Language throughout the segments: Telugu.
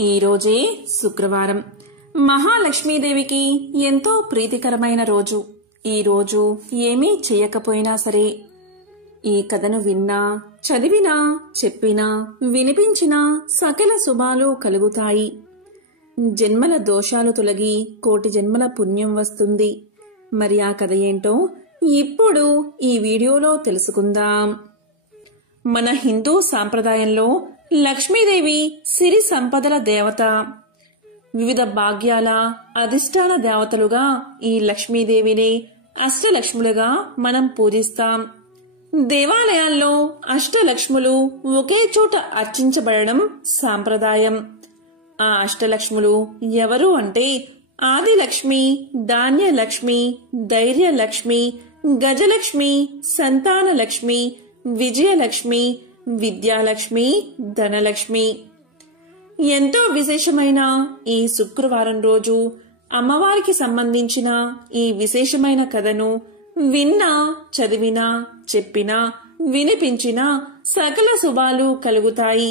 ఈ రోజే శుక్రవారం. మహాలక్ష్మీదేవికి ఎంతో ప్రీతికరమైన రోజు. ఈ రోజు ఏమీ చేయకపోయినా సరే ఈ కథను విన్నా, చదివినా, చెప్పినా, వినిపించినా సకల శుభాలు కలుగుతాయి. జన్మల దోషాలు తొలగి కోటి జన్మల పుణ్యం వస్తుంది. మరి ఆ కథ ఏంటో ఇప్పుడు ఈ వీడియోలో తెలుసుకుందాం. మన హిందూ సాంప్రదాయంలో లక్ష్మీదేవి సిరి సంపదల దేవత. వివిధ భాగ్యాల అధిష్టాన దేవతలుగా ఈ లక్ష్మీదేవిని అష్టలక్ష్ములుగా మనం పూజిస్తాం. దేవాలయాల్లో అష్టలక్ష్ములు ఒకే చోట అర్చించబడడం సాంప్రదాయం. ఆ అష్టలక్ష్ములు ఎవరు అంటే ఆదిలక్ష్మి, ధాన్యలక్ష్మి, ధైర్యలక్ష్మి, గజలక్ష్మి, సంతానలక్ష్మి, విజయలక్ష్మి, విద్యాలక్ష్మి, ధనలక్ష్మి. ఎంతో విశేషమైన ఈ శుక్రవారం రోజు అమ్మవారికి సంబంధించిన ఈ విశేషమైన కథను విన్నా, చదివినా, చెప్పినా, వినిపించినా సకల శుభాలు కలుగుతాయి.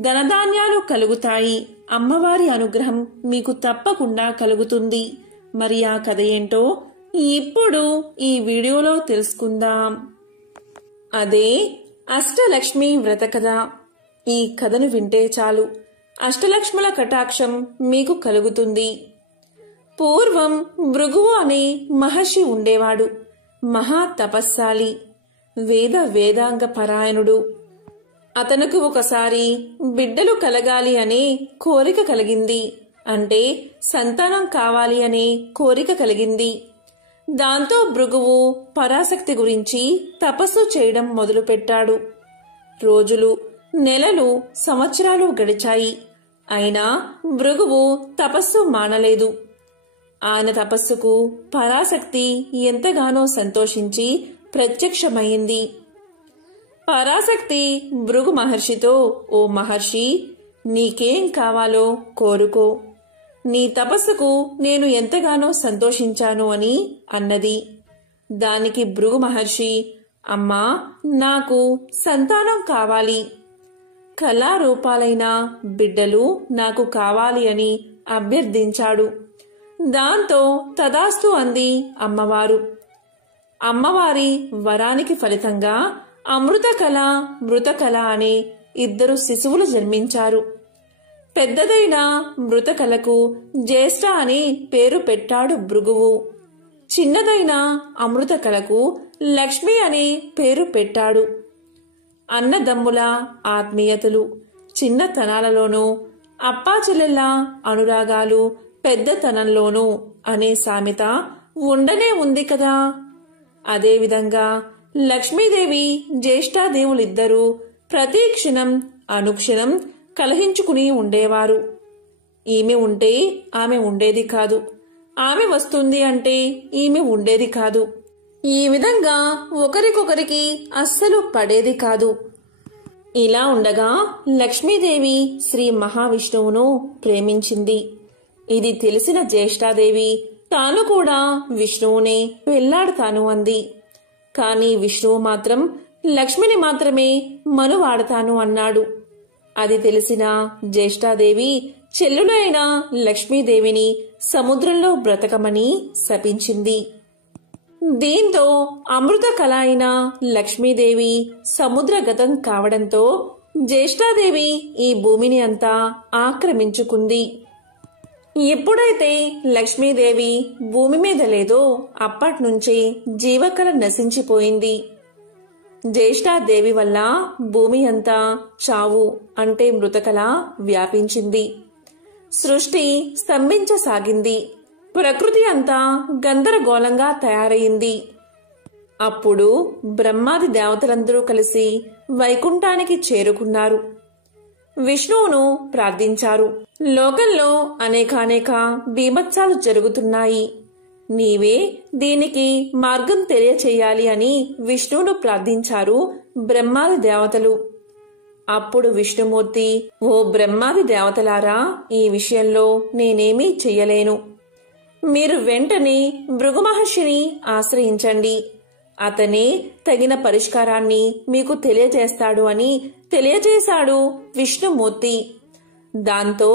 ధనధాన్యాలు కలుగుతాయి. అమ్మవారి అనుగ్రహం మీకు తప్పకుండా కలుగుతుంది. మరి ఆ కథ ఏంటో ఇప్పుడు ఈ వీడియోలో తెలుసుకుందాం. అదే అష్టలక్ష్మి వ్రత కథ. ఈ కథను వింటే చాలు అష్టలక్ష్ముల కటాక్షం మీకు కలుగుతుంది. పూర్వం భృగువు అనే మహర్షి ఉండేవాడు. మహా తపస్శాలి, వేదాంగ పరాయణుడు. అతనుకు ఒకసారి బిడ్డలు కలగాలి అనే కోరిక కలిగింది. అంటే సంతానం కావాలి అనే కోరిక కలిగింది. దాంతో భృగువు పరాశక్తి గురించి తపస్సు చేయడం మొదలుపెట్టాడు. రోజులు, నెలలు, సంవత్సరాలు గడిచాయి. అయినా భృగువు తపస్సు మానలేదు. ఆయన తపస్సుకు పరాశక్తి ఎంతగానో సంతోషించి ప్రత్యక్షమైంది. పరాశక్తి భృగు మహర్షితో, ఓ మహర్షి, నీకేం కావాలో కోరుకో. నీ తపస్సుకు నేను ఎంతగానో సంతోషించాను అని అన్నది. దానికి భృగు మహర్షి, అమ్మా, నాకు సంతానం కావాలి. కళారూపాలైన బిడ్డలు నాకు కావాలి అని అభ్యర్థించాడు. దాంతో తదాస్తు అంది అమ్మవారు. అమ్మవారి వరానికి ఫలితంగా అమృతకళ, మృతకళ అనే ఇద్దరు శిశువులు జన్మించారు. పెద్దదైన మృతకళకు జ్యేష్ఠ అనే పేరు పెట్టాడు భృగువు. చిన్నదైన అమృతకళకు లక్ష్మి అనే పేరు పెట్టాడు. అన్నదమ్ముల ఆత్మీయతలు చిన్నతనాలలోనూ, అప్పాచెల్లెళ్ళ అనురాగాలు పెద్దతనంలోనూ అనే సామెత ఉండనే ఉంది కదా. అదేవిధంగా లక్ష్మీదేవి, జ్యేష్ఠాదేవులిద్దరూ ప్రతి క్షణం అనుక్షణం కలహించుకుని ఉండేవారు. ఈమె ఉంటే ఆమె ఉండేది కాదు, ఆమె వస్తుంది అంటే ఈమె ఉండేది కాదు. ఈ విధంగా ఒకరికొకరికి అస్సలు పడేది కాదు. ఇలా ఉండగా లక్ష్మీదేవి శ్రీ మహావిష్ణువును ప్రేమించింది. ఇది తెలిసిన జ్యేష్ఠాదేవి తాను కూడా విష్ణువునే పెళ్లాడతాను అంది. కాని విష్ణువు మాత్రం లక్ష్మిని మాత్రమే మనువాడతాను అన్నాడు. అది తెలిసిన జ్యేష్ఠాదేవి చెల్లులైన లక్ష్మీదేవిని సముద్రంలో బ్రతకమని శపించింది. దీంతో అమృత కళ అయిన లక్ష్మీదేవి సముద్రగతం కావడంతో జ్యేష్ఠాదేవి ఈ భూమిని అంతా ఆక్రమించుకుంది. ఎప్పుడైతే లక్ష్మీదేవి భూమి మీద లేదో అప్పట్నుంచే జీవకళ నశించిపోయింది. జ్యేష్ఠాదేవి వల్ల భూమి అంతా చావు అంటే మృతకళ వ్యాపించింది. సృష్టి స్తంభించసాగింది. ప్రకృతి అంతా గందరగోళంగా తయారైంది. అప్పుడు బ్రహ్మాది దేవతలందరూ కలిసి వైకుంఠానికి చేరుకున్నారు. విష్ణువును ప్రార్థించారు. లోకంలో అనేకానేక బీభత్సాలు జరుగుతున్నాయి. నీవే దీనికి మార్గం తెలియచేయాలి అని విష్ణువును ప్రార్థించారు బ్రహ్మాది దేవతలు. అప్పుడు విష్ణుమూర్తి, ఓ బ్రహ్మాది దేవతలారా, ఈ విషయంలో నేనేమీ చెయ్యలేను. మీరు వెంటనే భృగు మహర్షిని ఆశ్రయించండి. అతనే తగిన పరిష్కారాన్ని మీకు తెలియజేస్తాడు అని తెలియజేశాడు విష్ణుమూర్తి. దాంతో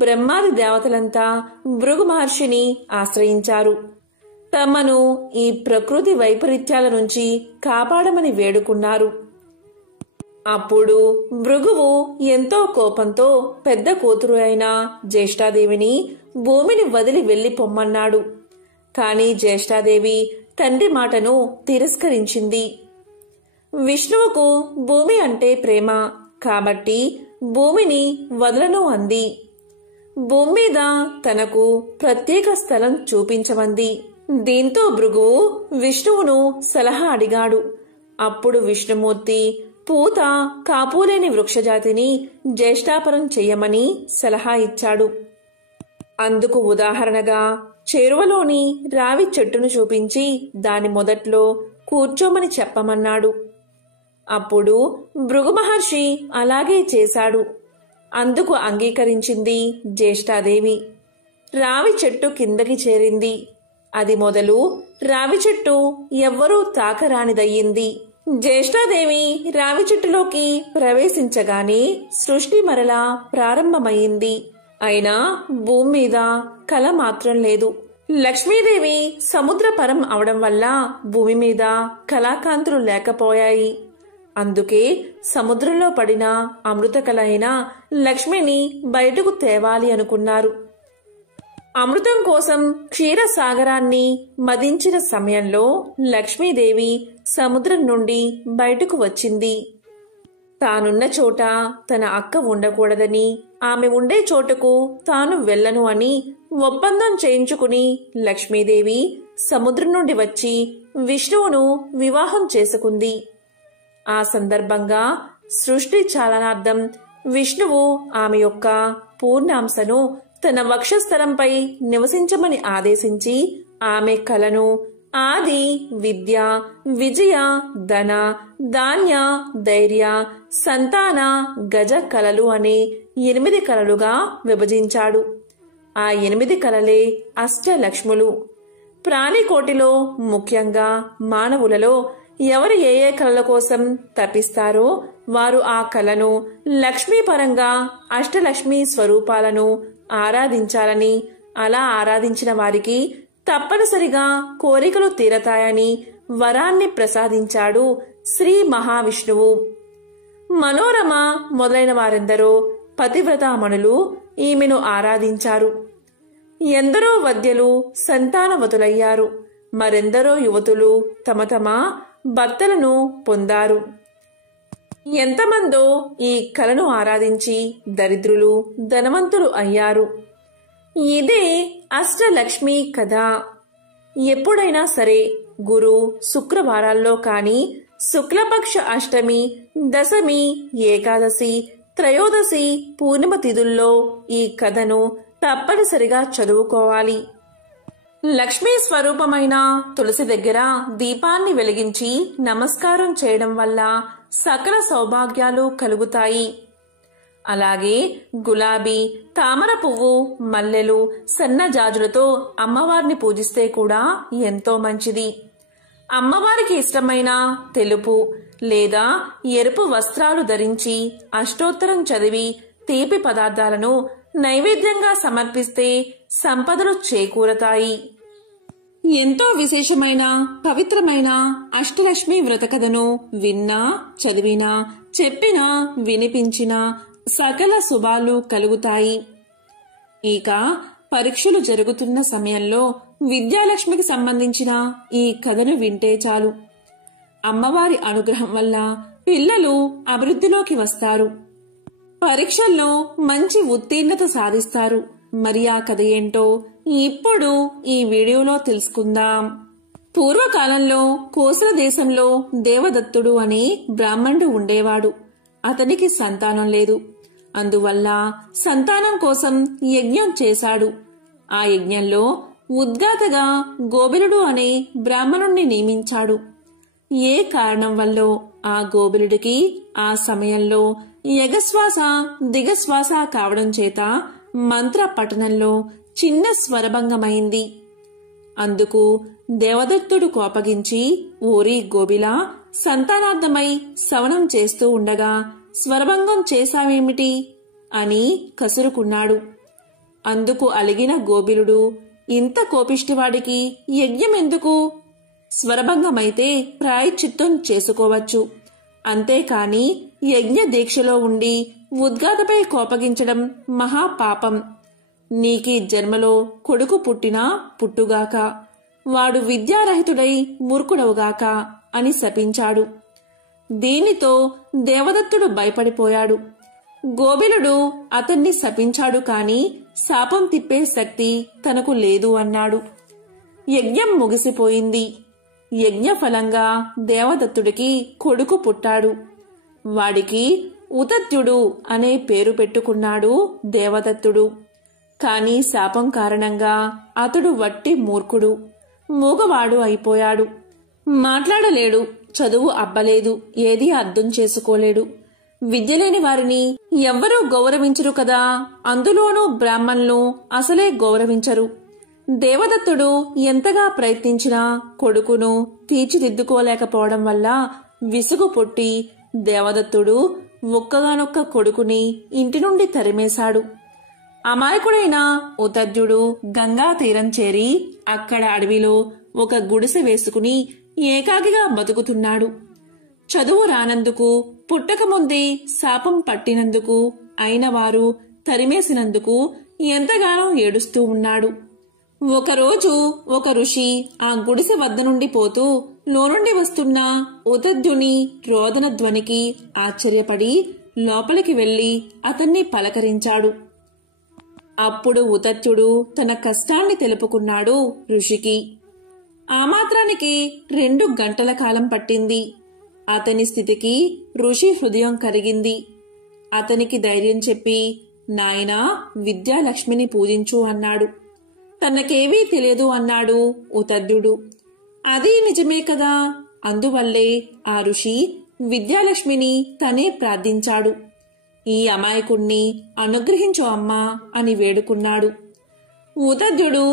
బ్రహ్మాది దేవతలంతా భృగు మహర్షిని ఆశ్రయించారు. తమను ఈ ప్రకృతి వైపరీత్యాల నుంచి కాపాడమని వేడుకున్నారు. అప్పుడు భృగువు ఎంతో కోపంతో పెద్ద కూతురు అయిన జ్యేష్ఠాదేవిని భూమిని వదిలి వెళ్లి పొమ్మన్నాడు. కాని జ్యేష్ఠాదేవి తండ్రి మాటను తిరస్కరించింది. విష్ణువుకు భూమి అంటే ప్రేమ కాబట్టి భూమిని వదలను అంది. భూమి మీద తనకు ప్రత్యేక స్థలం చూపించమంది. దీంతో భృగువు విష్ణువును సలహా అడిగాడు. అప్పుడు విష్ణుమూర్తి పూత కాపులేని వృక్షజాతిని జ్యేష్ఠాపరం చెయ్యమని సలహా ఇచ్చాడు. అందుకు ఉదాహరణగా చెరువులోని రావి చెట్టును చూపించి దాని మొదట్లో కూర్చోమని చెప్పమన్నాడు. అప్పుడు భృగు మహర్షి అలాగే చేశాడు. అందుకు అంగీకరించింది జ్యేష్ఠాదేవి. రావి చెట్టు కిందకి చేరింది. అది మొదలు రావి చెట్టు ఎవ్వరూ తాకరానిదయ్యింది. జ్యేష్ఠాదేవి రావి చెట్టులోకి ప్రవేశించగానే సృష్టి మరలా ప్రారంభమైంది. అయినా భూమి మీద కల మాత్రం లేదు. లక్ష్మీదేవి సముద్ర పరం అవడం వల్ల భూమి మీద కళాకాంతులు లేకపోయాయి. అందుకే సముద్రంలో పడిన అమృత కళ అయిన లక్ష్మిని బయటకు తేవాలి అనుకున్నారు. అమృతం కోసం క్షీరసాగరాన్ని మదించిన సమయంలో లక్ష్మీదేవి సముద్రం నుండి బయటకు వచ్చింది. తానున్న చోట తన అక్క ఉండకూడదని, ఆమె ఉండే చోటకు తాను వెళ్ళను అని ఒప్పందం చేయించుకుని లక్ష్మీదేవి సముద్రం నుండి వచ్చి విష్ణువును వివాహం చేసుకుంది. ఆ సందర్భంగా సృష్టి చాలనార్థం విష్ణువు ఆమె యొక్క పూర్ణాంశను తన వక్షస్థలంపై నివసించమని ఆదేశించి ఆమె కలను ఆది, విద్య, విజయ, ధన, ధాన్య, ధైర్య, సంతాన, గజ కలలు అనే 8 కలలుగా విభజించాడు. ఆ 8 కలలే అష్టలక్ష్ములు. ప్రాణికోటిలో ముఖ్యంగా మానవులలో ఎవరు ఏ ఏ కళల కోసం తపిస్తారో వారు ఆ కళను లక్ష్మీపరంగా అష్టలక్ష్మీ స్వరూపాలను ఆరాధించాలని, అలా ఆరాధించిన వారికి తప్పనిసరిగా కోరికలు తీరతాయని వరాన్ని ప్రసాదించాడు శ్రీ మహావిష్ణువు. మనోరమ మొదలైన వారెందరో పతివ్రతామణులు ఈమెను ఆరాధించారు. ఎందరో వద్యలు సంతానవతులయ్యారు. మరెందరో యువతులు తమ తమ భర్తలను పొందారు. ఎంతమందో ఈ కళను ఆరాధించి దరిద్రులు, ధనవంతులు అయ్యారు. ఇదే అష్టలక్ష్మి కథ. ఎప్పుడైనా సరే గురు శుక్రవారాల్లో కాని, శుక్లపక్ష అష్టమి, దశమి, ఏకాదశి, త్రయోదశి, పూర్ణిమ తిథుల్లో ఈ కథను తప్పనిసరిగా చదువుకోవాలి. లక్ష్మీ స్వరూపమైన తులసి దగ్గర దీపాన్ని వెలిగించి నమస్కారం చేయడం వల్ల సకల సౌభాగ్యాలు కలుగుతాయి. అలాగే గులాబీ, తామర పువ్వు, మల్లెలు, సన్నజాజులతో అమ్మవారిని పూజిస్తే కూడా ఎంతో మంచిది. అమ్మవారికి ఇష్టమైన తెలుపు లేదా ఎరుపు వస్త్రాలు ధరించి అష్టోత్తరం చదివి తీపి పదార్థాలను నైవేద్యంగా సమర్పిస్తే సంపదలు చేకూరతాయి. ఎంతో విశేషమైన పవిత్రమైన అష్టలక్ష్మి వ్రత కథను విన్నా, చదివినా, చెప్పినా, వినిపించినా సకల శుభాలు కలుగుతాయి. ఇక పరీక్షలు జరుగుతున్న సమయంలో విద్యాలక్ష్మికి సంబంధించిన ఈ కథను వింటే చాలు. అమ్మవారి అనుగ్రహం వల్ల పిల్లలు అభివృద్ధిలోకి వస్తారు. పరీక్షల్లో మంచి ఉత్తీర్ణత సాధిస్తారు. మరి ఆ కథ ఏంటో ఇప్పుడు ఈ వీడియోలో తెలుసుకుందాం. పూర్వకాలంలో కోసల దేశంలో దేవదత్తుడు అనే బ్రాహ్మణుడు ఉండేవాడు. అతనికి సంతానం లేదు. అందువల్ల సంతానం కోసం యజ్ఞం చేశాడు. ఆ యజ్ఞంలో ఉద్గాతగా గోబిలుడు అనే బ్రాహ్మణుణ్ణి నియమించాడు. ఏ కారణం వల్లో ఆ గోబిలుడికి ఆ సమయంలో యగశ్వాస దిగశ్వాస కావడం చేత మంత్ర పఠనంలో చిన్న స్వరభంగమైంది. అందుకు దేవదత్తుడు కోపగించి, ఓరి గోబిలా, సంతానార్థమై శవనం చేస్తూ ఉండగా స్వరభంగం చేశావేమిటి అని కసురుకున్నాడు. అందుకు అలిగిన గోబిలుడు, ఇంత కోపిష్టివాడికి యజ్ఞం ఎందుకు? స్వరభంగమైతే ప్రాయశ్చిత్తం చేసుకోవచ్చు, అంతేకాని యజ్ఞ దీక్షలో ఉండి ఉద్గాతపై కోపగించడం మహాపాపం. నీకీ జన్మలో కొడుకు పుట్టినా పుట్టుగాక, వాడు విద్యారహితుడై మూర్ఖుడవుగాక అని శపించాడు. దీనితో దేవదత్తుడు భయపడిపోయాడు. గోబిలుడు అతన్ని శపించాడు కాని శాపం తిప్పే శక్తి తనకు లేదు అన్నాడు. యజ్ఞం ముగిసిపోయింది. యజ్ఞఫలంగా దేవదత్తుడికి కొడుకు పుట్టాడు. వాడికి ఉతత్యుడు అనే పేరు పెట్టుకున్నాడు దేవదత్తుడు. కాని శాపం కారణంగా అతడు వట్టి మూర్ఖుడు, మూగవాడు అయిపోయాడు. మాట్లాడలేడు, చదువు అబ్బలేదు, ఏదీ అర్థం చేసుకోలేడు. విద్యలేని వారిని ఎవ్వరూ గౌరవించరు కదా, అందులోనూ బ్రాహ్మణులు అసలే గౌరవించరు. దేవదత్తుడు ఎంతగా ప్రయత్నించినా కొడుకును తీర్చిదిద్దుకోలేకపోవడం వల్ల విసుగు పుట్టి దేవదత్తుడు ఒక్కగానొక్క కొడుకుని ఇంటి నుండి తరిమేశాడు. అమాయకుడైన ఉతద్యుడు గంగా తీరం చేరి అక్కడ అడవిలో ఒక గుడిసె వేసుకుని ఏకాకిగా బతుకుతున్నాడు. చదువు రానందుకు, పుట్టకముందే శాపం పట్టినందుకు, అయినవారు తరిమేసినందుకు ఎంతగానో ఏడుస్తూ ఉన్నాడు. ఒకరోజు ఒక ఋషి ఆ గుడిసె వద్ద నుండి పోతూ లోనుండి వస్తున్న ఉతద్యుని రోదన ధ్వనికి ఆశ్చర్యపడి లోపలికి వెళ్లి అతన్ని పలకరించాడు. అప్పుడు ఉతత్యుడు తన కష్టాన్ని తెలుపుకున్నాడు ఋషికి. ఆ మాత్రానికి 2 గంటల కాలం పట్టింది. అతని స్థితికి ఋషి హృదయం కరిగింది. అతనికి ధైర్యం చెప్పి, నాయనా, విద్యాలక్ష్మిని పూజించు అన్నాడు. తనకేవీ తెలియదు అన్నాడు ఉతద్యుడు. అది నిజమే కదా, అందువల్లే ఆ ఋషి విద్యాలక్ష్మిని తనే ప్రార్థించాడు. ఈ అమాయకుణ్ణి అనుగ్రహించు అమ్మా అని వేడుకున్నాడు. ఉతద్యుడు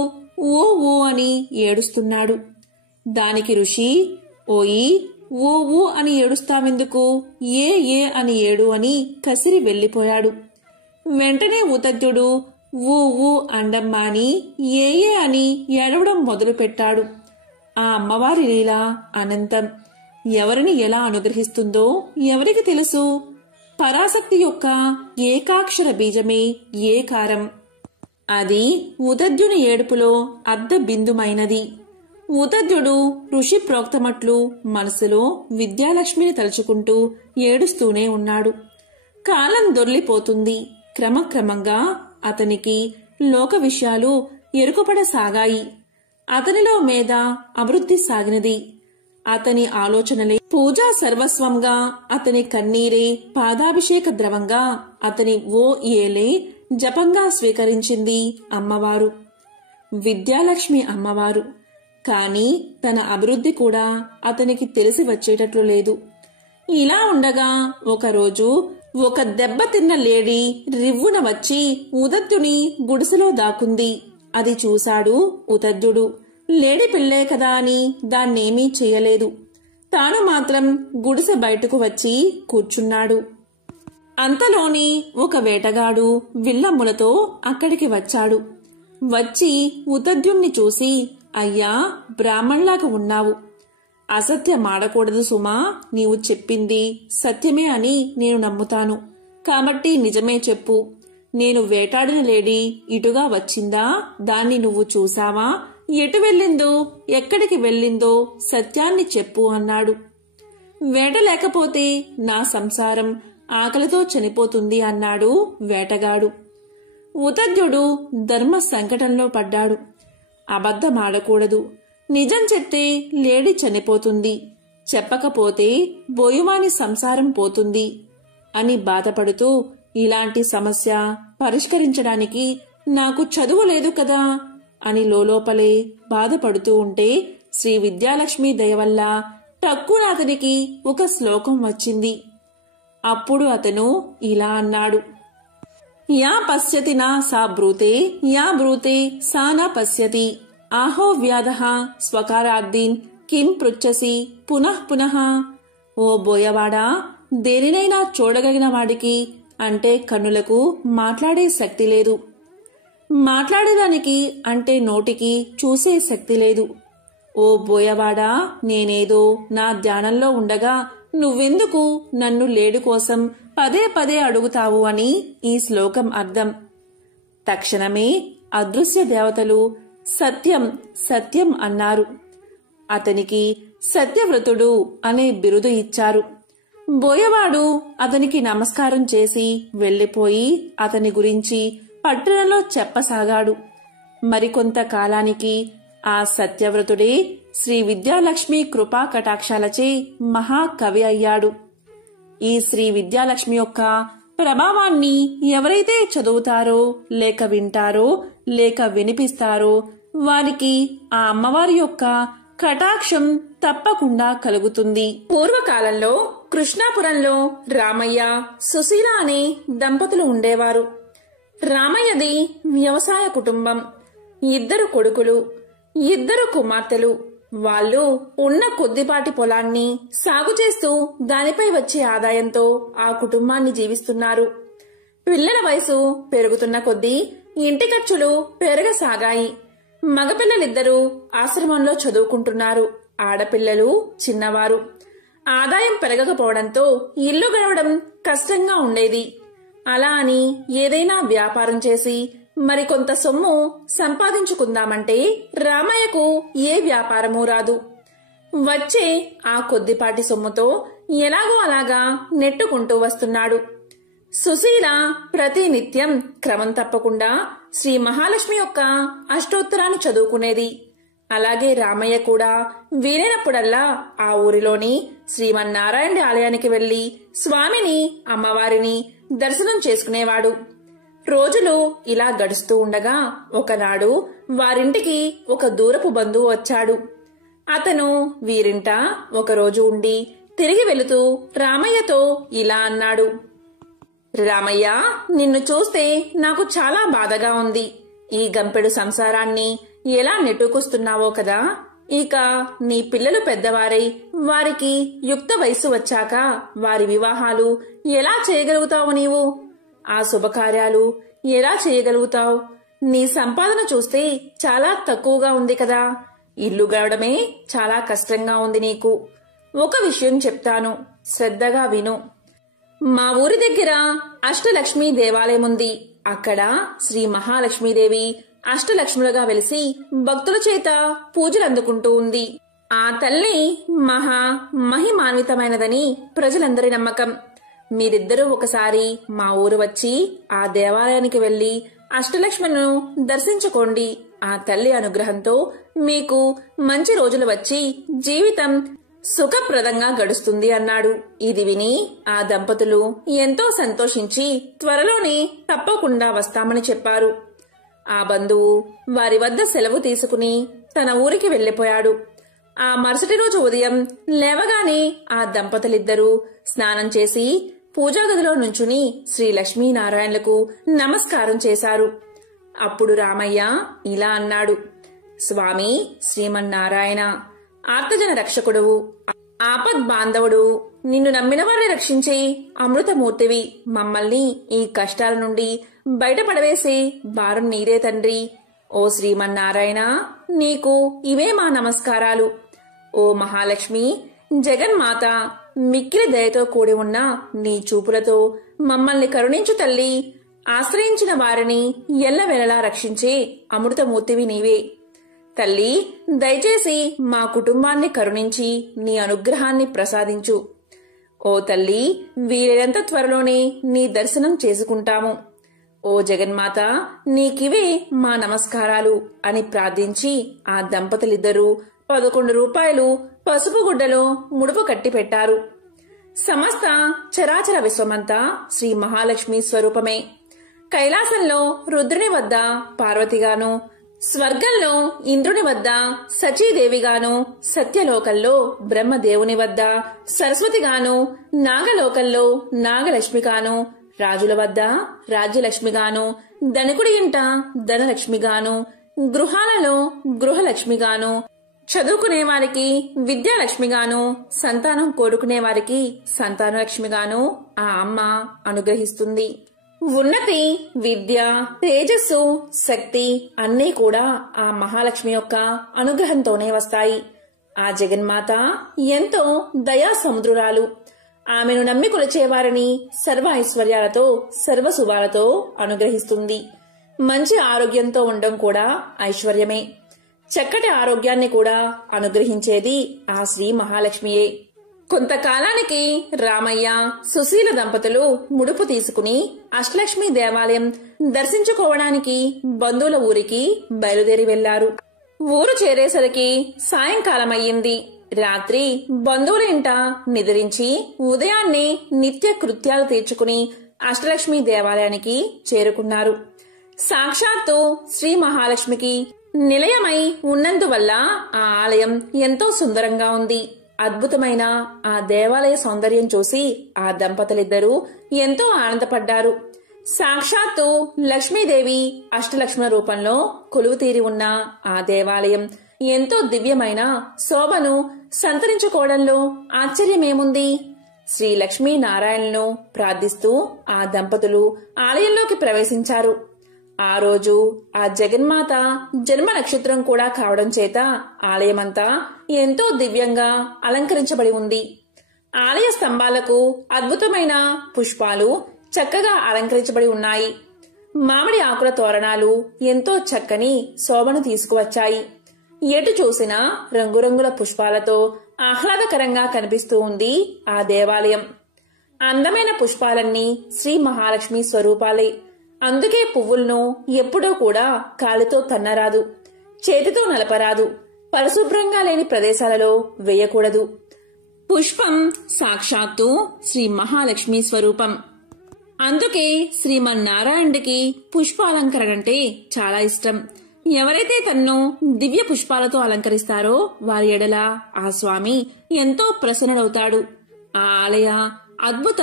ఓ ఓ అని ఏడుస్తున్నాడు. దానికి ఋషి, ఓయి, ఓ ఊ అని ఏడుస్తావెందుకు, ఏ ఏ అని ఏడు అని కసిరి వెళ్లిపోయాడు. వెంటనే ఉతద్యుడు ఊ ఊ అండం మాని ఏ ఏ అని ఏడవడం మొదలుపెట్టాడు. ఆ అమ్మవారి లీల అనంతం. ఎవరిని ఎలా అనుగ్రహిస్తుందో ఎవరికి తెలుసు? పరాశక్తి యొక్క ఏకాక్షర బీజమే ఏకారం. అది ఉతద్యుని ఏడుపులో అర్ధ బిందుమైనది. ఉతద్యుడు ఋషి ప్రోక్తమట్లు మనసులో విద్యాలక్ష్మిని తలుచుకుంటూ ఏడుస్తూనే ఉన్నాడు. కాలం దొర్లిపోతుంది. క్రమక్రమంగా అతనికి లోక విషయాలు ఎరుకుపడసాగాయి. అతనిలో మేధ అభివృద్ధి సాగినది. అతని ఆలోచనలే పూజా సర్వస్వంగా, అతని కన్నీరే పాదాభిషేక ద్రవంగా, అతని ఓ ఏలే జపంగా స్వీకరించింది అమ్మవారు, విద్యాలక్ష్మి అమ్మవారు. కాని తన అభివృద్ధి కూడా అతనికి తెలిసి వచ్చేటట్లు లేదు. ఇలా ఉండగా ఒకరోజు ఒక దెబ్బతిన్న లేడీ రివ్వున వచ్చి ఉతద్యుని గుడిసెలో దాక్కుంది. అది చూశాడు ఉతద్యుడు. లేడీ పిల్లే కదా అని దాన్నేమీ చెయ్యలేదు. తాను మాత్రం గుడిసె బయటకు వచ్చి కూర్చున్నాడు. అంతలోని ఒక వేటగాడు విల్లమ్ములతో అక్కడికి వచ్చాడు. వచ్చి ఉతద్యుణ్ణి చూసి, అయ్యా, బ్రాహ్మణ్లాగా ఉన్నావు. అసత్యమాడకూడదు సుమా, నీవు చెప్పింది సత్యమే అని నేను నమ్ముతాను. కాబట్టి నిజమే చెప్పు. నేను వేటాడిన లేడీ ఇటుగా వచ్చిందా? దాన్ని నువ్వు చూసావా? ఎటు వెళ్ళిందో, ఎక్కడికి వెళ్ళిందో సత్యాన్ని చెప్పు అన్నాడు. వేట లేకపోతే నా సంసారం ఆకలితో చనిపోతుంది అన్నాడు వేటగాడు. ఉతద్యుడు ధర్మ సంకటంలో పడ్డాడు. అబద్ధమాడకూడదు. నిజం చెప్తే లేడీ చనిపోతుంది, చెప్పకపోతే బోయువాని సంసారం పోతుంది అని బాధపడుతూ, ఇలాంటి సమస్య పరిష్కరించడానికి నాకు చదువు లేదు కదా అని లోపలే బాధపడుతూ ఉంటే శ్రీ విద్యాలక్ష్మి దయవల్ల టక్కున అతనికి ఒక శ్లోకం వచ్చింది. అప్పుడు అతను ఇలా అన్నాడు. యా పశ్యతి నా సా బ్రూతే, యా బ్రూతే సా నా పశ్యతి. ఆహో వ్యాధః స్వకారార్థీన్ కిం పృచ్చసి పునః పునః. ఓ బోయవాడా, దేనినైనా చూడగలిగిన వాడికి అంటే కన్నులకు మాట్లాడే శక్తి లేదు, మాట్లాడేదానికి అంటే నోటికి చూసే శక్తి లేదు. ఓ బోయవాడా, నేనేదో నా ధ్యానంలో ఉండగా నువ్వెందుకు నన్ను లేడు కోసం పదే పదే అడుగుతావు అని ఈ శ్లోకం అర్థం. తక్షణమే అదృశ్య దేవతలు సత్యం సత్యం అన్నారు. అతనికి సత్యవ్రతుడు అనే బిరుదు ఇచ్చారు. బోయవాడు అతనికి నమస్కారం చేసి వెళ్లిపోయి అతని గురించి పట్టణంలో చెప్పసాగాడు. మరికొంత కాలానికి ఆ సత్యవ్రతుడే శ్రీ విద్యాలక్ష్మి కృపా కటాక్షాలచే మహాకవి అయ్యాడు. ఈ శ్రీ విద్యాలక్ష్మి యొక్క ప్రభావాన్ని ఎవరైతే చదువుతారో లేక వింటారో లేక వినిపిస్తారో వారికి ఆ అమ్మవారి యొక్క కటాక్షం తప్పకుండా కలుగుతుంది. పూర్వకాలంలో కృష్ణాపురంలో రామయ్య, సుశీల అనే దంపతులు ఉండేవారు. రామయ్యది వ్యవసాయ కుటుంబం. 2 కొడుకులు, 2 కుమార్తెలు. వాళ్ళు ఉన్న కొద్దిపాటి పొలాన్ని సాగు చేస్తూ దానిపై వచ్చే ఆదాయంతో ఆ కుటుంబాన్ని జీవిస్తున్నారు. పిల్లల వయసు పెరుగుతున్న కొద్దీ ఇంటి ఖర్చులు పెరగసాగాయి. మగపిల్లలిద్దరూ ఆశ్రమంలో చదువుకుంటున్నారు. ఆడపిల్లలు చిన్నవారు. ఆదాయం పెరగకపోవడంతో ఇల్లు గడవడం కష్టంగా ఉండేది. అలా అని ఏదైనా వ్యాపారం చేసి మరికొంత సొమ్ము సంపాదించుకుందామంటే రామయ్యకు ఏ వ్యాపారమూ రాదు. వచ్చే ఆ కొద్దిపాటి సొమ్ముతో ఎలాగో అలాగా నెట్టుకుంటూ వస్తున్నాడు. సుశీల ప్రతి నిత్యం క్రమం తప్పకుండా శ్రీ మహాలక్ష్మి యొక్క అష్టోత్తరాన్ని చదువుకునేది. అలాగే రామయ్య కూడా వీలైనప్పుడల్లా ఆ ఊరిలోని శ్రీమన్నారాయణ ఆలయానికి వెళ్లి స్వామిని, అమ్మవారిని దర్శనం చేసుకునేవాడు. రోజులు ఇలా గడుస్తూ ఉండగా ఒకనాడు వారింటికి ఒక దూరపు బంధువు వచ్చాడు. అతను వీరింట ఒకరోజు ఉండి తిరిగి వెళుతూ రామయ్యతో ఇలా అన్నాడు. రామయ్య, నిన్ను చూస్తే నాకు చాలా బాధగా ఉంది. ఈ గంపెడు సంసారాన్ని ఎలా నెట్టుకొస్తున్నావో కదా. ఇక నీ పిల్లలు పెద్దవారై వారికి యుక్త వయసు వచ్చాక వారి వివాహాలు ఎలా చేయగలుగుతావు నీవు? ఆ శుభకార్యాలు ఎలా చేయగలుగుతావు? నీ సంపాదన చూస్తే చాలా తక్కువగా ఉంది కదా. ఇల్లు గడవడమే చాలా కష్టంగా ఉంది నీకు. ఒక విషయం చెప్తాను, శ్రద్ధగా విను. మా ఊరి దగ్గర అష్టలక్ష్మి దేవాలయం ఉంది. అక్కడ శ్రీ మహాలక్ష్మీదేవి అష్టలక్ష్ములుగా వెలిసి భక్తుల చేత పూజలు అందుకుంటూ ఉంది. ఆ తల్లి మహిమాన్వితమైనదని ప్రజలందరి నమ్మకం. మీరిద్దరూ ఒకసారి మా ఊరు వచ్చి ఆ దేవాలయానికి వెళ్లి అష్టలక్ష్ములను దర్శించుకోండి. ఆ తల్లి అనుగ్రహంతో మీకు మంచి రోజులు వచ్చి జీవితం సుఖప్రదంగా గడుస్తుంది అన్నాడు. ఇది విని ఆ దంపతులు ఎంతో సంతోషించి త్వరలోనే తప్పకుండా వస్తామని చెప్పారు. ఆ బంధువు వారి వద్ద సెలవు తీసుకుని తన ఊరికి వెళ్లిపోయాడు. ఆ మరుసటి రోజు ఉదయం లేవగానే ఆ దంపతులిద్దరూ స్నానం చేసి పూజాగదిలో నుంచుని శ్రీ లక్ష్మీనారాయణలకు నమస్కారం చేశారు. అప్పుడు రామయ్య ఇలా అన్నాడు. స్వామి శ్రీమన్నారాయణ, ఆర్తజన రక్షకుడువు, ఆపద్ బాంధవుడు, నిన్ను నమ్మిన వారిని రక్షించే అమృతమూర్తివి. మమ్మల్ని ఈ కష్టాల నుండి బయటపడవేసే భారం నీదే తండ్రి. ఓ శ్రీమన్నారాయణ, నీకు ఇవే మా నమస్కారాలు. ఓ మహాలక్ష్మి, జగన్మాత, మిక్కిలి దయతో కూడి ఉన్న నీ చూపులతో మమ్మల్ని కరుణించు తల్లి. ఆశ్రయించిన వారిని ఎల్లవెల్లలా రక్షించే అమృతమూర్తివి నీవే. తల్లి, దయచేసి మా కుటుంబాన్ని కరుణించి నీ అనుగ్రహాన్ని ప్రసాదించు. ఓ తల్లి, వీలైనంత త్వరలోనే నీ దర్శనం చేసుకుంటాము. ఓ జగన్మాత, నీకివే మా నమస్కారాలు అని ప్రార్థించి ఆ దంపతులిద్దరూ 11 రూపాయలు పసుపు గుడ్డలో ముడుపు కట్టి పెట్టారు. సమస్త చరాచర విశ్వమంతా శ్రీ మహాలక్ష్మి స్వరూపమే. కైలాసంలో రుద్రుని వద్ద పార్వతిగాను, స్వర్గంలో ఇంద్రుని వద్ద సచీదేవిగాను, సత్యలోకంలో బ్రహ్మదేవుని వద్ద సరస్వతిగాను, నాగలోకంలో నాగలక్ష్మిగాను, రాజుల వద్ద రాజ్యలక్ష్మిగాను, ధనికుడి ఇంట ధనలక్ష్మిగాను, గృహాలలో గృహలక్ష్మిగాను, చదువుకునే వారికి విద్యాలక్ష్మిగాను, సంతానం కోరుకునే వారికి సంతానలక్ష్మిగాను ఆ అమ్మ అనుగ్రహిస్తుంది. ఉన్నతి, విద్య, తేజస్సు, శక్తి అన్నీ కూడా ఆ మహాలక్ష్మి యొక్క అనుగ్రహంతోనే వస్తాయి. ఆ జగన్మాత ఎంతో దయా సముద్రురాలు. ఆమెను నమ్మి కొలిచేవారిని సర్వ ఐశ్వర్యాలతో, సర్వశుభాలతో అనుగ్రహిస్తుంది. మంచి ఆరోగ్యంతో ఉండడం కూడా ఐశ్వర్యమే. చక్కటి ఆరోగ్యాన్ని కూడా అనుగ్రహించేది ఆ శ్రీ మహాలక్ష్మియే. కొంతకాలానికి రామయ్య, సుశీల దంపతులు ముడుపు తీసుకుని అష్టలక్ష్మి దేవాలయం దర్శించుకోవడానికి బంధువుల ఊరికి బయలుదేరి వెళ్లారు. ఊరు చేరేసరికి సాయంకాలమయ్యింది. రాత్రి బంధువుల ఇంట నిద్రించి ఉదయాన్నే నిత్య కృత్యాలు తీర్చుకుని అష్టలక్ష్మి దేవాలయానికి చేరుకున్నారు. సాక్షాత్తు శ్రీ మహాలక్ష్మికి నిలయమై ఉన్నందువల్ల ఆ ఆలయం ఎంతో సుందరంగా ఉంది. అద్భుతమైన ఆ దేవాలయ సౌందర్యం చూసి ఆ దంపతులిద్దరూ ఎంతో ఆనందపడ్డారు. సాక్షాత్తు లక్ష్మీదేవి అష్టలక్ష్మణ రూపంలో కొలువుతీరి ఉన్న ఆ దేవాలయం ఎంతో దివ్యమైన శోభను సంతరించుకోవడంలో ఆశ్చర్యమేముంది? శ్రీ లక్ష్మీనారాయణను ప్రార్థిస్తూ ఆ దంపతులు ఆలయంలోకి ప్రవేశించారు. ఆ రోజు ఆ జగన్మాత జన్మ నక్షత్రం కూడా కావడం చేత ఆలయమంతా ఎంతో దివ్యంగా అలంకరించబడి ఉంది. ఆలయ స్తంభాలకు అద్భుతమైన పుష్పాలు చక్కగా అలంకరించబడి ఉన్నాయి. మామిడి ఆకుల తోరణాలు ఎంతో చక్కని శోభను తీసుకువచ్చాయి. ఎటు చూసినా రంగురంగుల పుష్పాలతో ఆహ్లాదకరంగా కనిపిస్తూ ఉంది ఆ దేవాలయం. అందమైన పుష్పాలన్నీ శ్రీ మహాలక్ష్మి స్వరూపాలే. అందుకే పువ్వులను ఎప్పుడూ కూడా కాలితో తన్నరాదు, చేతితో నలపరాదు, పరిశుభ్రంగా లేని ప్రదేశాలలో వేయకూడదు. పుష్పం సాక్షాత్తు శ్రీ మహాలక్ష్మి స్వరూపం. అందుకే శ్రీమన్నారాయణుడికి పుష్పాలంకరణ అంటే చాలా ఇష్టం. ఎవరైతే తన్ను దివ్య పుష్పాలతో అలంకరిస్తారో వారి ఎడల ఆ స్వామి ఎంతో ప్రసన్నుడవుతాడు. ఆ ఆలయ అద్భుత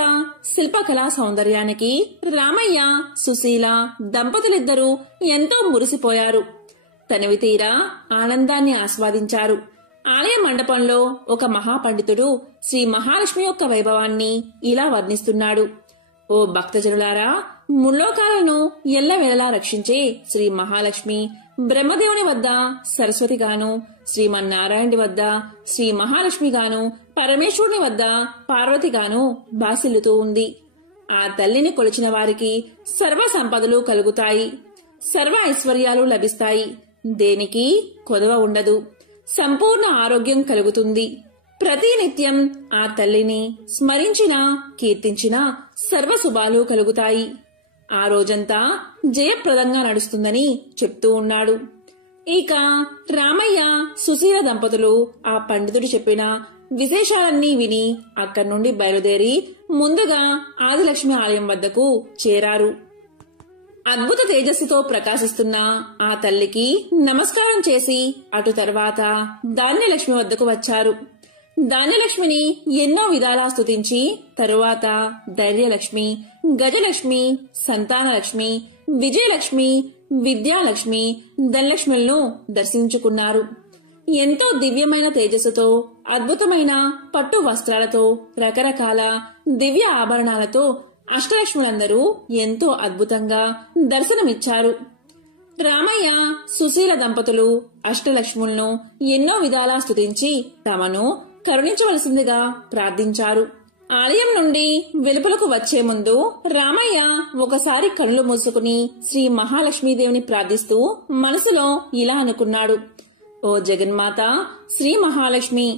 శిల్పకళా సౌందర్యానికి రామయ్య, సుశీల దంపతులిద్దరూ ఎంతో మురిసిపోయారు. తనివి తీరా ఆనందాన్ని ఆస్వాదించారు. ఆలయ మండపంలో ఒక మహాపండితుడు శ్రీ మహాలక్ష్మి యొక్క వైభవాన్ని ఇలా వర్ణిస్తున్నాడు. ఓ భక్తజనులారా, ముల్లోకాలను ఎల్లవేళలా రక్షించే శ్రీ మహాలక్ష్మి బ్రహ్మదేవుని వద్ద సరస్వతిగాను, శ్రీమన్నారాయణుడి వద్ద శ్రీ మహాలక్ష్మిగాను, పరమేశ్వరుని వద్ద పార్వతిగాను బాసిల్లుతూ ఉంది. ఆ తల్లిని కొలిచిన వారికి సర్వ సంపదలు కలుగుతాయి, సర్వ ఐశ్వర్యాలు లభిస్తాయి. దేనికి కొదవ ఉండదు. సంపూర్ణ ఆరోగ్యం కలుగుతుంది. ప్రతినిత్యం ఆ తల్లిని స్మరించినా కీర్తించినా సర్వశుభాలు కలుగుతాయి. ఆ రోజంతా జయప్రదంగా నడుస్తుందని చెప్తూ ఉన్నాడు. ఇక రామయ్య, సుశీల దంపతులు ఆ పండితుడు చెప్పిన విశేషాలన్నీ విని అక్కడి నుండి బయలుదేరి ముందుగా ఆదిలక్ష్మి ఆలయం వద్దకు చేరారు. అద్భుత తేజస్సుతో ప్రకాశిస్తున్న ఆ తల్లికి నమస్కారం చేసి అటు తర్వాత ధాన్యలక్ష్మి వద్దకు వచ్చారు. ధాన్యలక్ష్మిని ఎన్నో విధాలా స్తుతించి తరువాత ధైర్యలక్ష్మి, గజలక్ష్మి, సంతానలక్ష్మి, విజయలక్ష్మి, విద్యాలక్ష్మి, ధనలక్ష్ములను దర్శించుకున్నారు. ఎంతో దివ్యమైన తేజస్సుతో, అద్భుతమైన పట్టు వస్త్రాలతో, రకరకాల దివ్య ఆభరణాలతో అష్టలక్ష్ములందరూ ఎంతో అద్భుతంగా దర్శనమిచ్చారు. రామయ్య, సుశీల దంపతులు అష్టలక్ష్ములను ఎన్నో విధాలా స్తుతించి తమను కరుణించవలసిందిగా ప్రార్థించారు. ఆలయం నుండి వెలుపలకు వచ్చే ముందు రామయ్య ఒకసారి కళ్ళు మూసుకుని శ్రీ మహాలక్ష్మీదేవిని ప్రార్థిస్తూ మనసులో ఇలా అనుకున్నాడు. ఓ జగన్మాత శ్రీ మహాలక్ష్మి,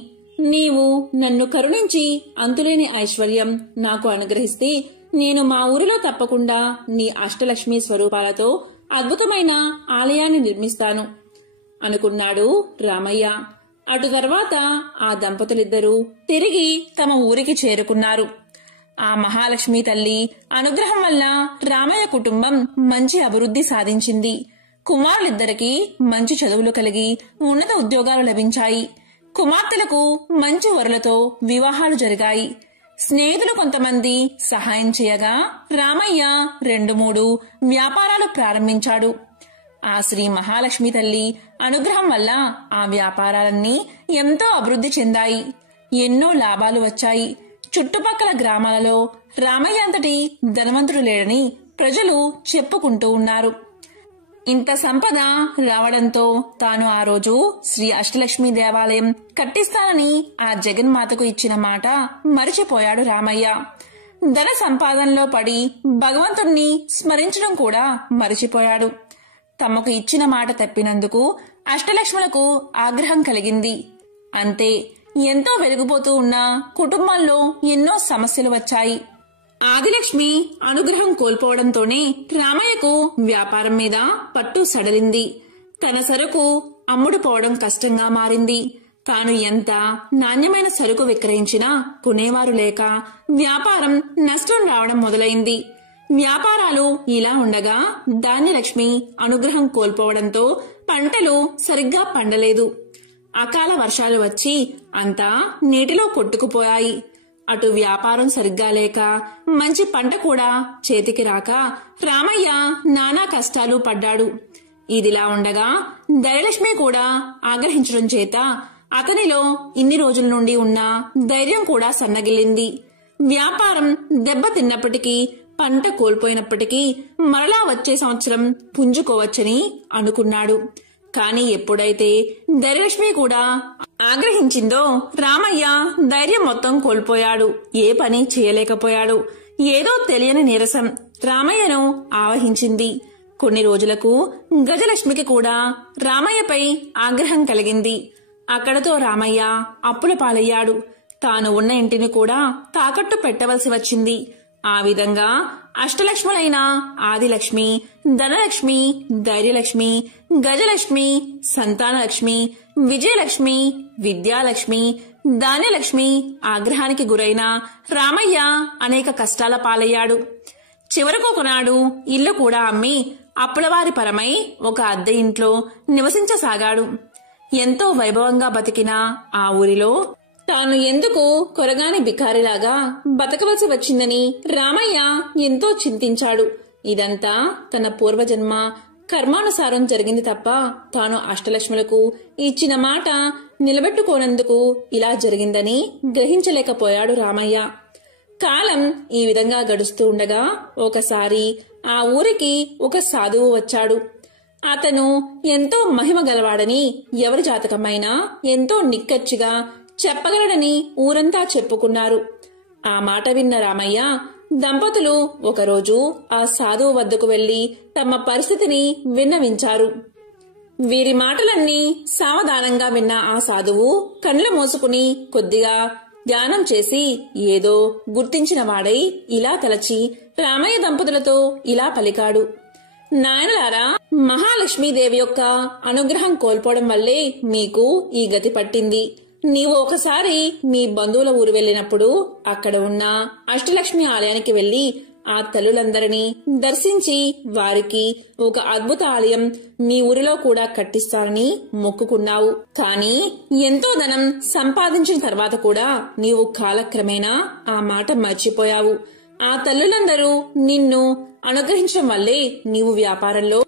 నీవు నన్ను కరుణించి అంతులేని ఐశ్వర్యం నాకు అనుగ్రహిస్తే నేను మా ఊరిలో తప్పకుండా నీ అష్టలక్ష్మి స్వరూపాలతో అద్భుతమైన ఆలయాన్ని నిర్మిస్తాను అనుకున్నాడు రామయ్య. అటు తర్వాత ఆ దంపతులిద్దరూ తిరిగి తమ ఊరికి చేరుకున్నారు. ఆ మహాలక్ష్మి తల్లి అనుగ్రహం వల్ల రామయ్య కుటుంబం మంచి అభివృద్ధి సాధించింది. కుమారులిద్దరికీ మంచి చదువులు కలిగి ఉన్నత ఉద్యోగాలు లభించాయి. కుమార్తెలకు మంచి వరులతో వివాహాలు జరిగాయి. స్నేహితులు కొంతమంది సహాయం చేయగా రామయ్య 2-3 వ్యాపారాలు ప్రారంభించాడు. ఆ శ్రీ మహాలక్ష్మి తల్లి అనుగ్రహం వల్ల ఆ వ్యాపారాలన్నీ ఎంతో అభివృద్ధి చెందాయి. ఎన్నో లాభాలు వచ్చాయి. చుట్టుపక్కల గ్రామాలలో రామయ్య అంతటి ధనవంతుడు లేడని ప్రజలు చెప్పుకుంటూ ఉన్నారు. ఇంత సంపద రావడంతో తాను ఆ రోజు శ్రీ అష్టలక్ష్మి దేవాలయం కట్టిస్తానని ఆ జగన్మాతకు ఇచ్చిన మాట మరిచిపోయాడు రామయ్య. ధన సంపాదనలో పడి భగవంతుణ్ణి స్మరించడం కూడా మరిచిపోయాడు. తమకు ఇచ్చిన మాట తప్పినందుకు అష్టలక్ష్ములకు ఆగ్రహం కలిగింది. అంతే, ఎంతో వెలిగిపోతూ ఉన్న కుటుంబంలో ఎన్నో సమస్యలు వచ్చాయి. ఆదిలక్ష్మి అనుగ్రహం కోల్పోవడంతోనే రామయ్యకు వ్యాపారం మీద పట్టు సడలింది. తన సరుకు అమ్ముడు పోవడం కష్టంగా మారింది. తాను ఎంత నాణ్యమైన సరుకు విక్రయించినా కొనేవారు లేక వ్యాపారం నష్టం రావడం మొదలైంది. వ్యాపారాలు ఇలా ఉండగా ధాన్యలక్ష్మి అనుగ్రహం కోల్పోవడంతో పంటలు సరిగ్గా పండలేదు. అకాల వర్షాలు వచ్చి అంతా నీటిలో కొట్టుకుపోయాయి. అటు వ్యాపారం సరిగ్గా లేక మంచి పంట కూడా చేతికి రాక రామయ్య నానా కష్టాలు పడ్డాడు. ఇదిలా ఉండగా ధనలక్ష్మి కూడా ఆగ్రహించడం చేత అతనిలో ఇన్ని రోజుల నుండి ఉన్న ధైర్యం కూడా సన్నగిల్లింది. వ్యాపారం దెబ్బతిన్నప్పటికీ, పంట కోల్పోయినప్పటికీ మరలా వచ్చే సంవత్సరం పుంజుకోవచ్చని అనుకున్నాడు. కాని ఎప్పుడైతే ధనలక్ష్మి కూడా ఆగ్రహించిందో రామయ్య ధైర్యం మొత్తం కోల్పోయాడు. ఏ పని చేయలేకపోయాడు. ఏదో తెలియని నీరసం రామయ్యను ఆవహించింది. కొన్ని రోజులకు గజలక్ష్మికి కూడా రామయ్యపై ఆగ్రహం కలిగింది. అక్కడతో రామయ్య అప్పుల పాలయ్యాడు. తాను ఉన్న ఇంటిని కూడా తాకట్టు పెట్టవలసి వచ్చింది. ఆ విధంగా అష్టలక్ష్ములైన ఆదిలక్ష్మి, ధనలక్ష్మి, ధైర్యలక్ష్మి, గజలక్ష్మి, సంతానలక్ష్మి, విజయలక్ష్మి, విద్యాలక్ష్మి, ధాన్యలక్ష్మి ఆగ్రహానికి గురైన రామయ్య అనేక కష్టాల పాలయ్యాడు. చివరకు ఒకనాడు ఇల్లు కూడా అమ్మి అప్పులవారి పరమై ఒక అద్దె ఇంట్లో నివసించసాగాడు. ఎంతో వైభవంగా బతికిన ఆ ఊరిలో తాను ఎందుకు కొరగాని బికారిలాగా బతకవలసి వచ్చిందని రామయ్య ఎంతో చింతించాడు. ఇదంతా తన పూర్వజన్మ కర్మానుసారం జరిగింది తప్ప తాను అష్టలక్ష్ములకు ఇచ్చిన మాట నిలబెట్టుకోనందుకు ఇలా జరిగిందని గ్రహించలేకపోయాడు రామయ్య. కాలం ఈ విధంగా గడుస్తూ ఉండగా ఒకసారి ఆ ఊరికి ఒక సాధువు వచ్చాడు. అతను ఎంతో మహిమ గలవాడని, ఎవరి జాతకమైనా ఎంతో నిక్కచ్చిగా చెప్పగలడని ఊరంతా చెప్పుకున్నారు. ఆ మాట విన్న రామయ్య దంపతులు ఒకరోజు ఆ సాధువు వద్దకు వెళ్లి తమ పరిస్థితిని విన్నవించారు. వీరి మాటలన్నీ సావధానంగా విన్న ఆ సాధువు కళ్ళు మూసుకుని కొద్దిగా ధ్యానం చేసి ఏదో గుర్తించిన వాడై ఇలా తలచి రామయ్య దంపతులతో ఇలా పలికాడు. నాయనలారా, మహాలక్ష్మీదేవి యొక్క అనుగ్రహం కోల్పోవడం వల్లే మీకు ఈ గతి పట్టింది. నీవు ఒకసారి మీ బంధువుల ఊరు వెళ్లినప్పుడు అక్కడ ఉన్న అష్టలక్ష్మి ఆలయానికి వెళ్లి ఆ తల్లులందరినీ దర్శించి వారికి ఒక అద్భుత ఆలయం మీ ఊరిలో కూడా కట్టిస్తానని మొక్కుకున్నావు. కానీ ఎంతో ధనం సంపాదించిన తర్వాత కూడా నీవు కాలక్రమేణా ఆ మాట మర్చిపోయావు. ఆ తల్లులందరూ నిన్ను అనుగ్రహించడం వల్లే నీవు వ్యాపారంలో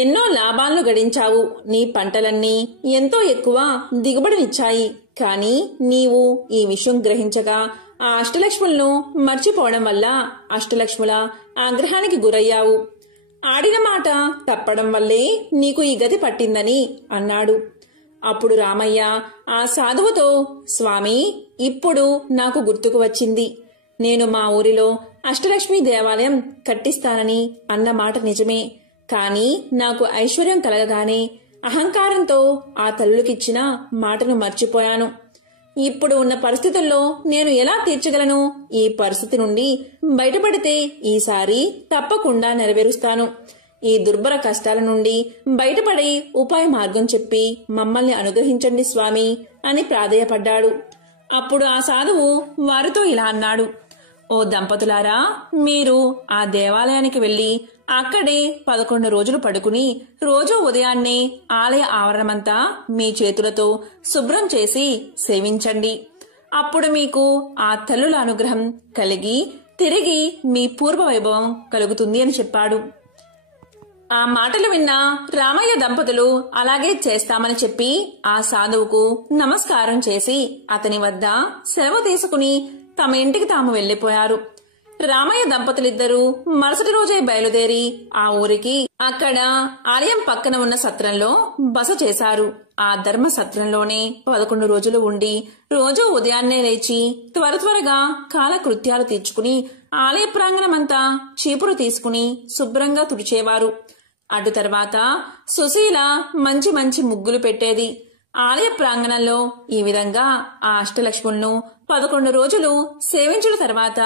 ఎన్నో లాభాలను గడించావు. నీ పంటలన్నీ ఎంతో ఎక్కువ దిగుబడినిచ్చాయి. కాని నీవు ఈ విషయం గ్రహించగా ఆ అష్టలక్ష్ములను మర్చిపోవడం వల్ల అష్టలక్ష్ముల ఆగ్రహానికి గురయ్యావు. ఆడిన మాట తప్పడం వల్లే నీకు ఈ గతి పట్టిందని అన్నాడు. అప్పుడు రామయ్య ఆ సాధువుతో, స్వామి, ఇప్పుడు నాకు గుర్తుకు వచ్చింది. నేను మా ఊరిలో అష్టలక్ష్మి దేవాలయం కట్టిస్తానని అన్న మాట నిజమే. కాని నాకు ఐశ్వర్యం కలగగానే అహంకారంతో ఆ తల్లులకిచ్చిన మాటను మర్చిపోయాను. ఇప్పుడు ఉన్న పరిస్థితుల్లో నేను ఎలా తీర్చగలను? ఈ పరిస్థితి నుండి బయటపడితే ఈసారి తప్పకుండా నెరవేరుస్తాను. ఈ దుర్భర కష్టాల నుండి బయటపడి ఉపాయ మార్గం చెప్పి మమ్మల్ని అనుగ్రహించండి స్వామి అని ప్రాధేయపడ్డాడు. అప్పుడు ఆ సాధువు వారితో ఇలా అన్నాడు. ఓ దంపతులారా, మీరు ఆ దేవాలయానికి వెళ్లి అక్కడే 11 రోజులు పడుకుని రోజూ ఉదయాన్నే ఆలయ ఆవరణమంతా మీ చేతులతో శుభ్రం చేసి సేవించండి. అప్పుడు మీకు ఆ తల్లుల అనుగ్రహం కలిగి తిరిగి మీ పూర్వ వైభవం కలుగుతుంది అని చెప్పాడు. ఆ మాటలు విన్న రామయ్య దంపతులు అలాగే చేస్తామని చెప్పి ఆ సాధువుకు నమస్కారం చేసి అతని వద్ద సెలవు తీసుకుని తమ ఇంటికి తాము వెళ్లిపోయారు. రామయ్య దంపతులిద్దరూ మరుసటి రోజే బయలుదేరి ఆ ఊరికి అక్కడ ఆలయం పక్కన ఉన్న సత్రంలో బస చేశారు. ఆ ధర్మ సత్రంలోనే 11 రోజులు ఉండి రోజూ ఉదయాన్నే లేచి త్వరగా కాలకృత్యాలు తీర్చుకుని ఆలయ ప్రాంగణమంతా చీపురు తీసుకుని శుభ్రంగా తుడిచేవారు. అటు తర్వాత సుశీల మంచి మంచి ముగ్గులు పెట్టేది. ఆలయ ప్రాంగణంలో ఈ విధంగా ఆ అష్టలక్ష్ములను 11 రోజులు సేవించిన తర్వాత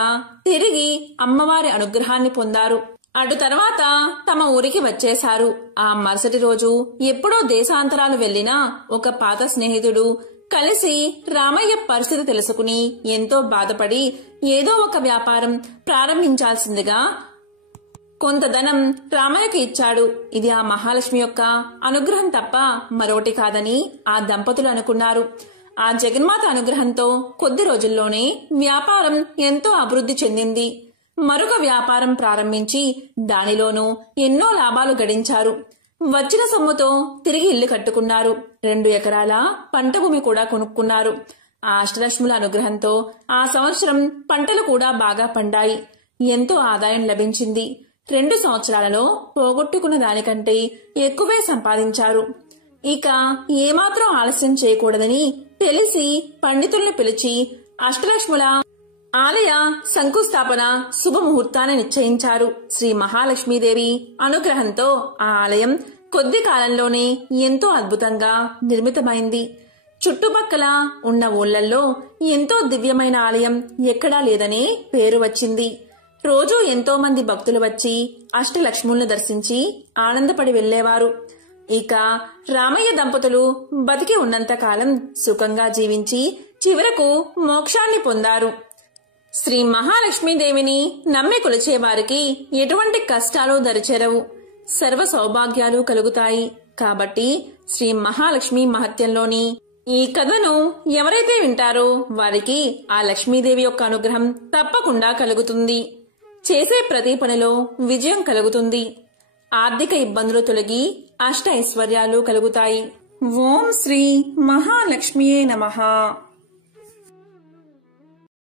తిరిగి అమ్మవారి అనుగ్రహాన్ని పొందారు. అటు తర్వాత తమ ఊరికి వచ్చేశారు. ఆ మరుసటి రోజు ఎప్పుడో దేశాంతరాలు వెళ్లిన ఒక పాత స్నేహితుడు కలిసి రామయ్య పరిస్థితి తెలుసుకుని ఎంతో బాధపడి ఏదో ఒక వ్యాపారం ప్రారంభించాల్సిందిగా కొంత ధనం రామయ్యకు ఇచ్చాడు. ఇది ఆ మహాలక్ష్మి యొక్క అనుగ్రహం తప్ప మరొకటి కాదని ఆ దంపతులు అనుకున్నారు. ఆ జగన్మాత అనుగ్రహంతో కొద్ది రోజుల్లోనే వ్యాపారం ఎంతో అభివృద్ధి చెందింది. మరొక వ్యాపారం ప్రారంభించి దానిలోనూ ఎన్నో లాభాలు గడించారు. వచ్చిన సొమ్ముతో తిరిగి ఇల్లు కట్టుకున్నారు. 2 ఎకరాల పంట భూమి కూడా కొనుక్కున్నారు. ఆ అష్టలక్ష్ముల అనుగ్రహంతో ఆ సంవత్సరం పంటలు కూడా బాగా పండాయి. ఎంతో ఆదాయం లభించింది. 2 సంవత్సరాలలో పోగొట్టుకున్న దానికంటే ఎక్కువే సంపాదించారు. ఇక ఏమాత్రం ఆలస్యం చేయకూడదని తెలిసి పండితుల్ని పిలిచి అష్టలక్ష్ముల ఆలయ శంకుస్థాపన శుభముహూర్తాన్ని నిశ్చయించారు. శ్రీ మహాలక్ష్మీదేవి అనుగ్రహంతో ఆ ఆలయం కొద్ది కాలంలోనే ఎంతో అద్భుతంగా నిర్మితమైంది. చుట్టుపక్కల ఉన్న ఊళ్లల్లో ఎంతో దివ్యమైన ఆలయం ఎక్కడా లేదనే పేరు వచ్చింది. రోజూ ఎంతో మంది భక్తులు వచ్చి అష్టలక్ష్ములను దర్శించి ఆనందపడి వెళ్లేవారు. ఇక రామయ్య దంపతులు బతికి ఉన్నంత కాలం సుఖంగా జీవించి చివరకు మోక్షాన్ని పొందారు. శ్రీ మహాలక్ష్మీదేవిని నమ్మి కొలిచేవారికి ఎటువంటి కష్టాలు దరిచేరవు, సర్వ సౌభాగ్యాలు కలుగుతాయి. కాబట్టి శ్రీ మహాలక్ష్మి మహత్యంలోని ఈ కథను ఎవరైతే వింటారో వారికి ఆ లక్ష్మీదేవి యొక్క అనుగ్రహం తప్పకుండా కలుగుతుంది. చేసే ప్రతి పనిలో విజయం కలుగుతుంది. ఆర్థిక ఇబ్బందులు తొలగి అష్ట ఐశ్వర్యాలు కలుగుతాయి. ఓం శ్రీ మహాలక్ష్మియే నమః.